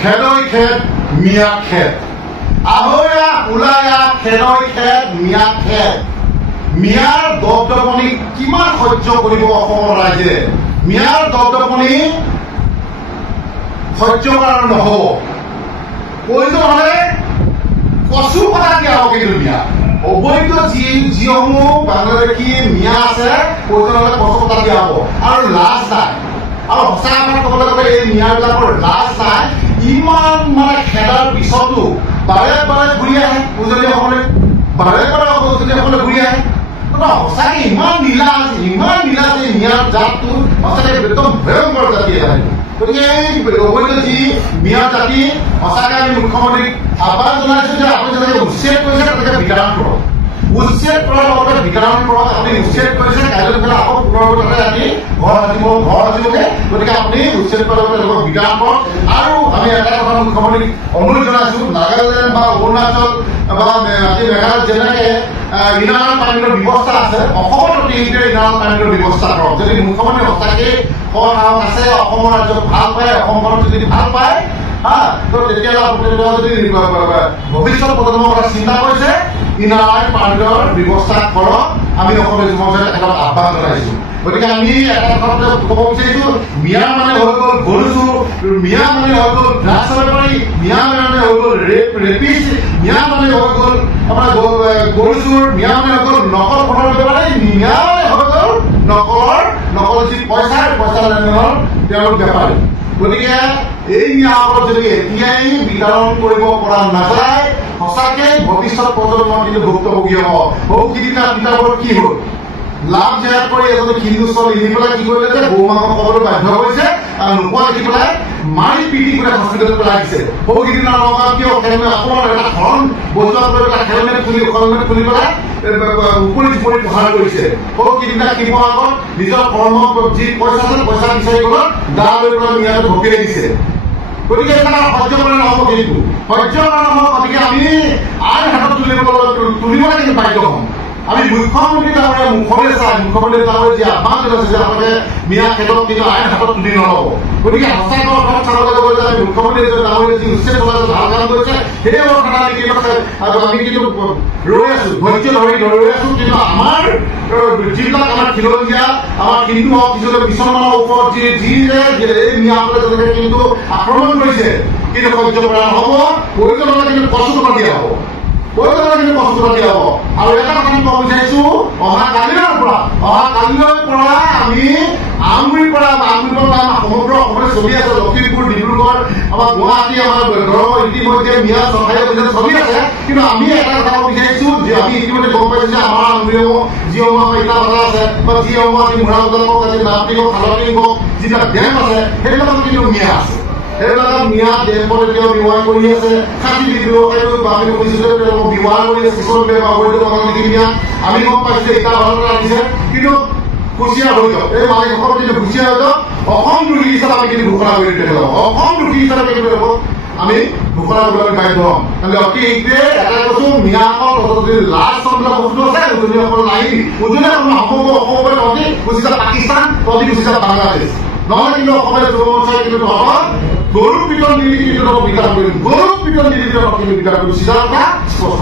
খেদৈ খেদ মিয়া খেদ আহৈয়া ওলায়া খেদৈ খেদ মিয়া খেদ মিয়াৰ দপদপনি কিমান সহ্য কৰিব অসমৰ ৰাইজে মিয়াৰ দপদপনি সহ্য কৰাৰ নহ'ব প্ৰয়োজন হ'লে কচু কটা দিয়া হ'ব কিন্তু মিয়া অবৈধ যিসমূহ বাংলাদেশী মিয়া আছে প্ৰয়োজন হ'লে কচু কটা দিয়া হ'ব আৰু লাজ নাই আৰু সঁচা কথা ক'বলৈ গ'লে এই মিয়াবিলাকৰ লাজ নাই ইমান মানে খেদাৰ পিছতো বাৰে বাৰে ঘূৰি আহে উজনিসকলে বাৰে বাৰে উজনিসকলে ঘূৰি আহে সঁচাকৈ ইমান নীলাজ এই মিয়াৰ জাতটো সঁচাকৈ একদম ভয়ংকৰ জাতি এটা গতিকে এই অবৈধ যি মিয়া জাতি সঁচাকৈ আমি মুখ্যমন্ত্ৰীক আহ্বান জনাইছোঁ যে আপুনি যেনেকৈ উচ্ছেদ কৰিছে তেনেকৈ বিতৰণ কৰক উচ্ছেদ কৰাৰ লগতে বিতৰণ কৰক আপুনি উচ্ছেদ কৰিছে কাইলৈ পেলাই আকৌ পুনৰ তাতে ৰাতি ঘৰ সাজিবগে গতিকে আপুনি উচ্ছেদ কৰাৰ লগতে তেওঁলোকক বিতৰণ কৰক আৰু আমি এটা কথা মুখ্যমন্ত্ৰীক অনুৰোধ জনাইছোঁ নাগালেণ্ড বা অৰুণাচল বা মেঘালয়ত যেনেকৈ ইনাৰ পানীৰ ব্যৱস্থা আছে অসমত অতি শীঘ্ৰে ইনাৰ পানীৰ ব্যৱস্থা কৰক যদি মুখ্যমন্ত্ৰী সঁচাকৈ সাহস আছে অসমৰ ৰাজ্যক ভাল পায় অসমখনক যদি ভাল পায় তেতিয়াহ'লে আপুনি যদি ভৱিষ্যত প্ৰজন্মৰ কথা চিন্তা কৰিছে ইনাৰ পানীৰ ব্যৱস্থা কৰক আমি অসমীয়া যুৱ সমাজে তেখেতক আহ্বান জনাইছোঁ গতিকে আমি এটা কথা ক'ব বিচাৰিছোঁ মিয়া মানে হৈ গ'ল গৰু চোৰ মিয়া মানে হৈ গ'ল ড্ৰাগছ বেপাৰী মিয়া মানে হৈ গ'ল ৰেপিষ্ট মিয়া মানে হৈ গ'ল আপোনাৰ গৰু চোৰ মিয়া মানে হৈ গ'ল নকল সোণৰ বেপাৰী মিয়া মানে হৈ গ'ল নকল যি পইচা লেনদেনৰ তেওঁলোক বেপাৰী গতিকে এই মিয়াসকলক যদি এতিয়াই বিতৰণ কৰিব পৰা নাযায় সঁচাকৈ ভৱিষ্যত প্ৰজন্ম কিন্তু ভুক্তভোগী হ'ব সিদিনা কিতাপত কি হ'ল লাভ জেহাদ কৰি এজনে হিন্দুস্তান এৰি পেলাই কি কৰিলে যে গৰু মাংস খাবলৈ বাধ্য হৈছে আৰু নোপোৱা দেখি পেলাই মাৰি পিটি পেলাই হস্পিটেলত পেলাই দিছে সিদিনা নগাঁৱত কিয় অসমৰ এটা ধৰণ বজোৱা কৰি পেলাই হেলমেট খুলি পেলাই উপৰি প্ৰসাৰ কৰিছে সিদিনা শিৱসাগৰত নিজৰ কৰ্ম যি পইচা আছে পইচা বিচাৰি গ'লত দা লৈ পেলাই মিয়াটো ঢকিয়াই দিছে গতিকে এটা সহ্য কৰা নহ'ব কিন্তু সহ্য কৰা নহ'ব গতিকে আমি আইন হাতত তুলিবলৈ কিন্তু বাধ্য হ'ম আমি মুখ্যমন্ত্ৰী ডাঙৰীয়া মুখলৈ চাই মুখ্যমন্ত্ৰী ডাঙৰীয়া যি আহ্বান জনাইছে যে আপোনালোকে মিয়া খেদক কিন্তু আইন হাতত তুলি নল'ব গতিকে সঁচাকৈ অৰ্থত চাবলৈ গ'লে যে আমি মুখ্যমন্ত্ৰী ডাঙৰীয়া যি উচ্ছেদ চলাইছে ভাল কাম কৰিছে সেই অৰ্থত আমি কিন্তু ৰৈ আছোঁ ধৈৰ্য ধৰি ৰৈ আছোঁ কিন্তু আমাৰ যিবিলাক আমাৰ খিলঞ্জীয়া আমাৰ হিন্দু হওক কিছুলোকে মুছলমানৰ ওপৰত যি এই মিয়াসকলে যেনেকৈ কিন্তু আক্ৰমণ কৰিছে কিন্তু সহ্য কৰা নহ'ব প্ৰয়োজন হ'লে কিন্তু কচু কটা দিয়া হ'ব কিন্তু কষ্ট দিয়া হ'ব আৰু এটা কথা আমি ক'ব বিচাৰিছোঁ অহা কালিলৈ পৰা আমি আমগুৰিৰ পৰা আমাৰ সমগ্ৰ অসমতে চলি আছে লখিমপুৰ ডিব্ৰুগড় আমাৰ গুৱাহাটী আমাৰ ইতিমধ্যে মিয়া চৰকাৰী অভিযান চলি আছে কিন্তু আমি এটা কথা ক'ব বিচাৰিছোঁ যে আমি ইতিমধ্যে গম পাইছোঁ যে আমাৰ আমগুৰিসমূহ যিসমূহ আমাৰ ইটা ভাটা আছে বা যিসমূহ আমি মুৰা বজাৰক আজি নাপটি হওক খালনি হওক যিবিলাক ডেম আছে সেইবিলাকত কিন্তু মিয়া আছে সেইবিলাকত মিয়া ডেম্পত এতিয়াও ব্যৱহাৰ কৰি আছে খাতি ব্যৱসায় আমি কৈছিলোঁ তেওঁলোকক ব্যৱহাৰ কৰি আছে কিছুমান অবৈধ বাংলাদেশী মিয়া আমি গম পাইছোঁ যে ইটা ভাৰতত আনিছে কিন্তু কুচিয়া হৈ যাওক এই মালিকসকল কিন্তু কুচিয়া হৈ যাওক অসম দুৰ্গী হিচাপে আমি কিন্তু ঘোষণা কৰি দিব লাগিব অসম দুৰ্গী হিচাপে কিন্তু আমি ঘোষণা কৰিবলৈ বাধ্য হ'ম অতি শীঘ্ৰে এটা কৈছোঁ মিয়াসকল যদি লাজ চন্দ্ৰ বস্তু আছে উজনিসকল নাহিবি উজনিসকল সমগ্ৰ অসমৰ অতি গুচি পাকিস্তান অতি গুচি বাংলাদেশ নহ'লে কিন্তু অসমীয়া যুৱ মঞ্চই কিন্তু তহঁতক গৰু পিটন নিদি কিন্তু বিকাশ কৰিম গৰু পিটন নিদি কিন্তু বিকাশ কৰিম চিধা কথা স্পষ্ট